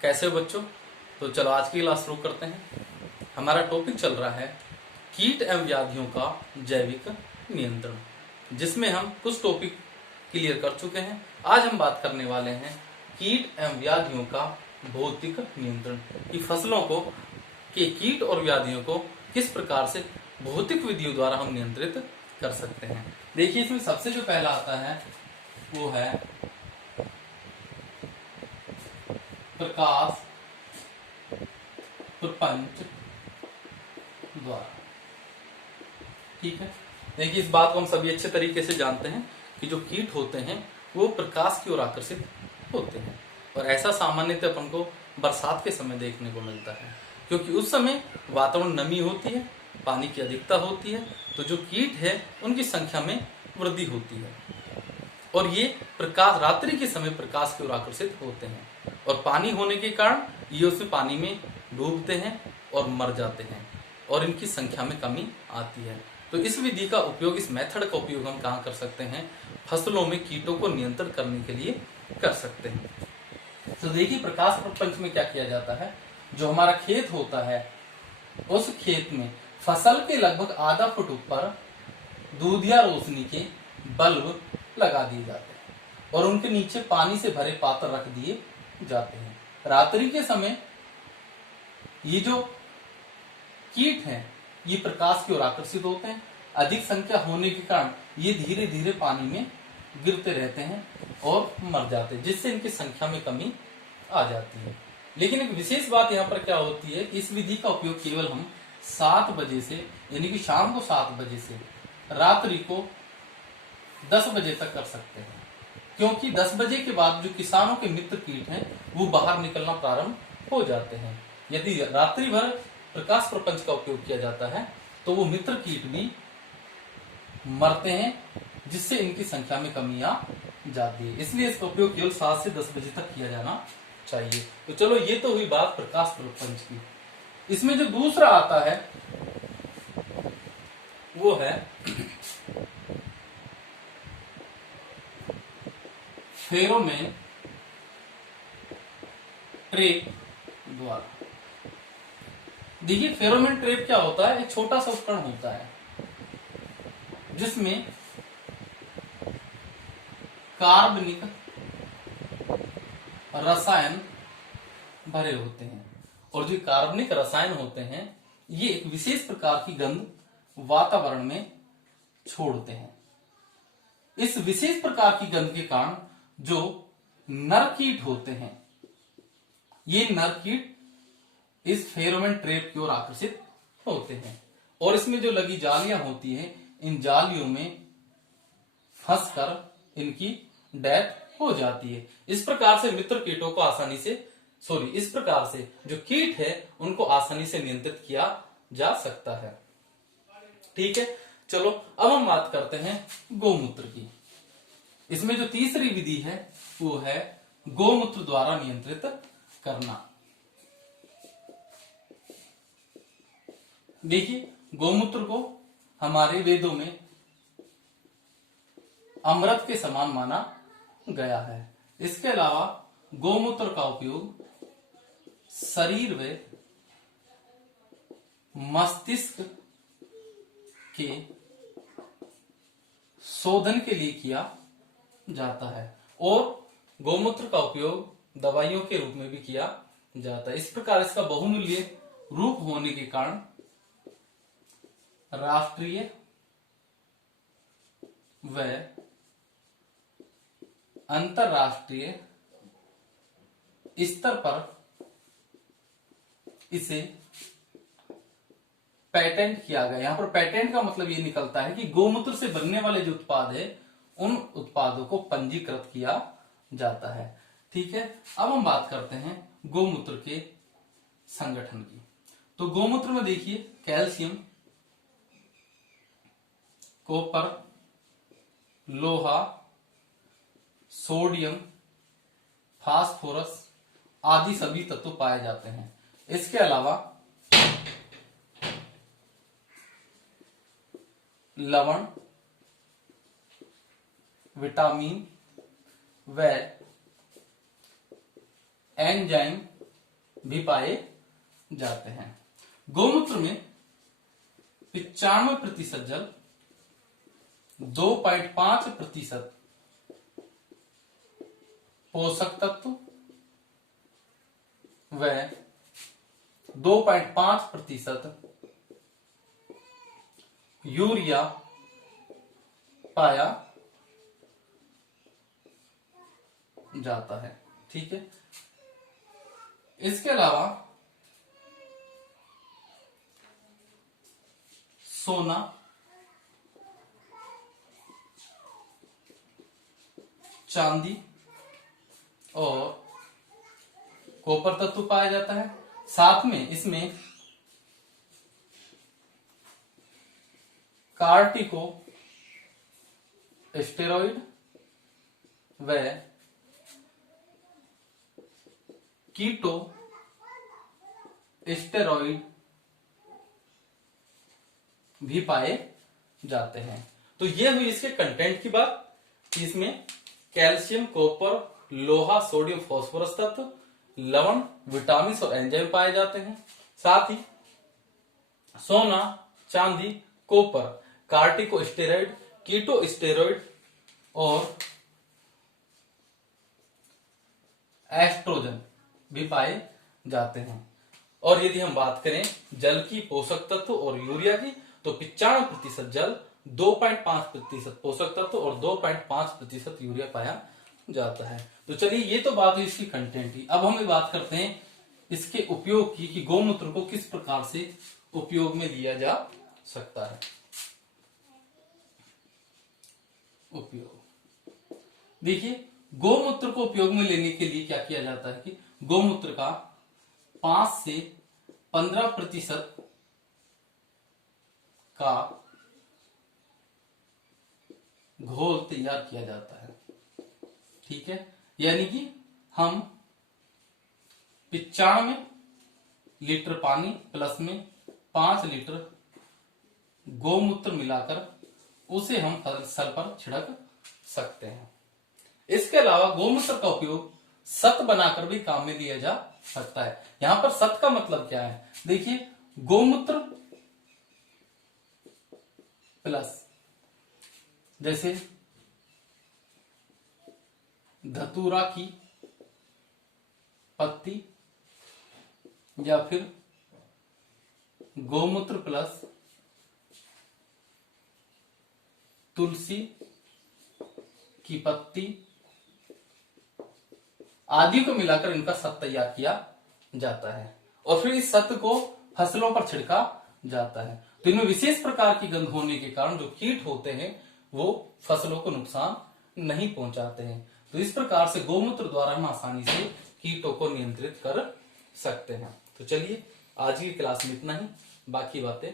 कैसे हो बच्चों? तो चलो आज की क्लास शुरू करते हैं। हमारा टॉपिक चल रहा है कीट एवं व्याधियों का जैविक नियंत्रण, जिसमें हम कुछ टॉपिक क्लियर कर चुके हैं। आज हम बात करने वाले हैं कीट एवं व्याधियों का भौतिक नियंत्रण, कि फसलों को के कीट और व्याधियों को किस प्रकार से भौतिक विधियों द्वारा हम नियंत्रित कर सकते हैं। देखिए, इसमें सबसे जो पहला आता है वो है प्रकाश प्रपंच द्वारा। ठीक है, देखिए इस बात को हम सभी अच्छे तरीके से जानते हैं कि जो कीट होते हैं वो प्रकाश की ओर आकर्षित होते हैं, और ऐसा सामान्यतः अपन को बरसात के समय देखने को मिलता है, क्योंकि उस समय वातावरण नमी होती है, पानी की अधिकता होती है, तो जो कीट है उनकी संख्या में वृद्धि होती है, और ये प्रकाश रात्रि के समय प्रकाश की ओर आकर्षित होते हैं, और पानी होने के कारण ये उसमें पानी में डूबते हैं और मर जाते हैं, और इनकी संख्या में कमी आती है। तो इस विधि का उपयोग, इस मेथड का उपयोग हम कहाँ कर सकते हैं? फसलों में कीटों को नियंत्रण करने के लिए कर सकते हैं। तो देखिए, प्रकाश प्रपंच में क्या किया जाता है, जो हमारा खेत होता है उस खेत में फसल के लगभग आधा फुट ऊपर दूधिया रोशनी के बल्ब लगा दिए जाते हैं, और उनके नीचे पानी से भरे पात्र रख दिए जाते हैं। रात्रि के समय ये जो कीट हैं ये प्रकाश की ओर आकर्षित होते हैं, अधिक संख्या होने के कारण ये धीरे धीरे पानी में गिरते रहते हैं और मर जाते हैं, जिससे इनकी संख्या में कमी आ जाती है। लेकिन एक विशेष बात यहाँ पर क्या होती है, इस विधि का उपयोग केवल हम 7 बजे से, यानी कि शाम को 7 बजे से रात्रि को 10 बजे तक कर सकते हैं, क्योंकि 10 बजे के बाद जो किसानों के मित्र कीट हैं वो बाहर निकलना प्रारंभ हो जाते हैं। यदि रात्रि भर प्रकाश प्रपंच का उपयोग किया जाता है तो वो मित्र कीट भी मरते हैं, जिससे इनकी संख्या में कमी आ जाती है। इसलिए इसका उपयोग केवल 7 से 10 बजे तक किया जाना चाहिए। तो चलो, ये तो हुई बात प्रकाश प्रपंच की। इसमें जो दूसरा आता है वो है फेरोमेन ट्रैप द्वारा। देखिए, फेरोमेन ट्रैप क्या होता है? एक छोटा सा उपकरण होता है जिसमें कार्बनिक रसायन भरे होते हैं, और जो कार्बनिक रसायन होते हैं ये एक विशेष प्रकार की गंध वातावरण में छोड़ते हैं। इस विशेष प्रकार की गंध के कारण जो नर कीट होते हैं, ये नर कीट इस फेरोमोन ट्रैप की ओर आकर्षित होते हैं, और इसमें जो लगी जालियां होती हैं, इन जालियों में फंसकर इनकी डेथ हो जाती है। इस प्रकार से मित्र कीटों को इस प्रकार से जो कीट है उनको आसानी से नियंत्रित किया जा सकता है। ठीक है, चलो अब हम बात करते हैं गोमूत्र की। इसमें जो तीसरी विधि है वो है गोमूत्र द्वारा नियंत्रित करना। देखिए, गोमूत्र को हमारे वेदों में अमृत के समान माना गया है। इसके अलावा गोमूत्र का उपयोग शरीर व मस्तिष्क के शोधन के लिए किया जाता है, और गोमूत्र का उपयोग दवाइयों के रूप में भी किया जाता है। इस प्रकार इसका बहुमूल्य रूप होने के कारण राष्ट्रीय व अंतरराष्ट्रीय स्तर पर इसे पेटेंट किया गया। यहां पर पेटेंट का मतलब ये निकलता है कि गोमूत्र से बनने वाले जो उत्पाद है उन उत्पादों को पंजीकृत किया जाता है। ठीक है, अब हम बात करते हैं गोमूत्र के संगठन की। तो गोमूत्र में देखिए, कैल्शियम, कॉपर, लोहा, सोडियम, फास्फोरस आदि सभी तत्व पाए जाते हैं। इसके अलावा लवण, विटामिन व एंजाइम भी पाए जाते हैं। गौमूत्र में 95% जल, 2.5% पोषक तत्व व 2.5% यूरिया पाया जाता है। ठीक है, इसके अलावा सोना, चांदी और कॉपर तत्व पाया जाता है। साथ में इसमें कार्टिको स्टेरॉइड व कीटो स्टेरॉइड भी पाए जाते हैं। तो ये हुई इसके कंटेंट की बात। इसमें कैल्शियम, कॉपर, लोहा, सोडियम, फास्फोरस तत्व, लवण, विटामिन और एंजाइम पाए जाते हैं। साथ ही सोना, चांदी, कॉपर, कार्टिकोस्टेरॉइड, कीटोस्टेरॉइड और एस्ट्रोजन भी पाए जाते हैं। और यदि हम बात करें जल की पोषक तत्व और यूरिया की, तो 95% जल, 2.5% पोषक तत्व और 2.5% यूरिया पाया जाता है। तो चलिए, ये तो बात हुई इसकी कंटेंट की। अब हम बात करते हैं इसके उपयोग की, कि गौमूत्र को किस प्रकार से उपयोग में लिया जा सकता है। उपयोग देखिए, गौमूत्र को उपयोग में लेने के लिए क्या किया जाता है कि गौमूत्र का 5 से 15% का घोल तैयार किया जाता है। ठीक है, यानी कि हम 95 लीटर पानी प्लस में 5 लीटर गौमूत्र मिलाकर उसे हम फसल पर छिड़क सकते हैं। इसके अलावा गौमूत्र का उपयोग सत बनाकर भी काम में लिया जा सकता है। यहां पर सत का मतलब क्या है? देखिए, गौमूत्र प्लस जैसे धतूरा की पत्ती या फिर गौमूत्र प्लस तुलसी की पत्ती आदि को मिलाकर इनका सत तैयार किया जाता है और फिर इस सत को फसलों पर छिड़का जाता है। तो इनमें विशेष प्रकार की गंध होने के कारण जो कीट होते हैं वो फसलों को नुकसान नहीं पहुंचाते हैं। तो इस प्रकार से गौमूत्र द्वारा हम आसानी से कीटों को नियंत्रित कर सकते हैं। तो चलिए, आज की क्लास में इतना ही, बाकी बातें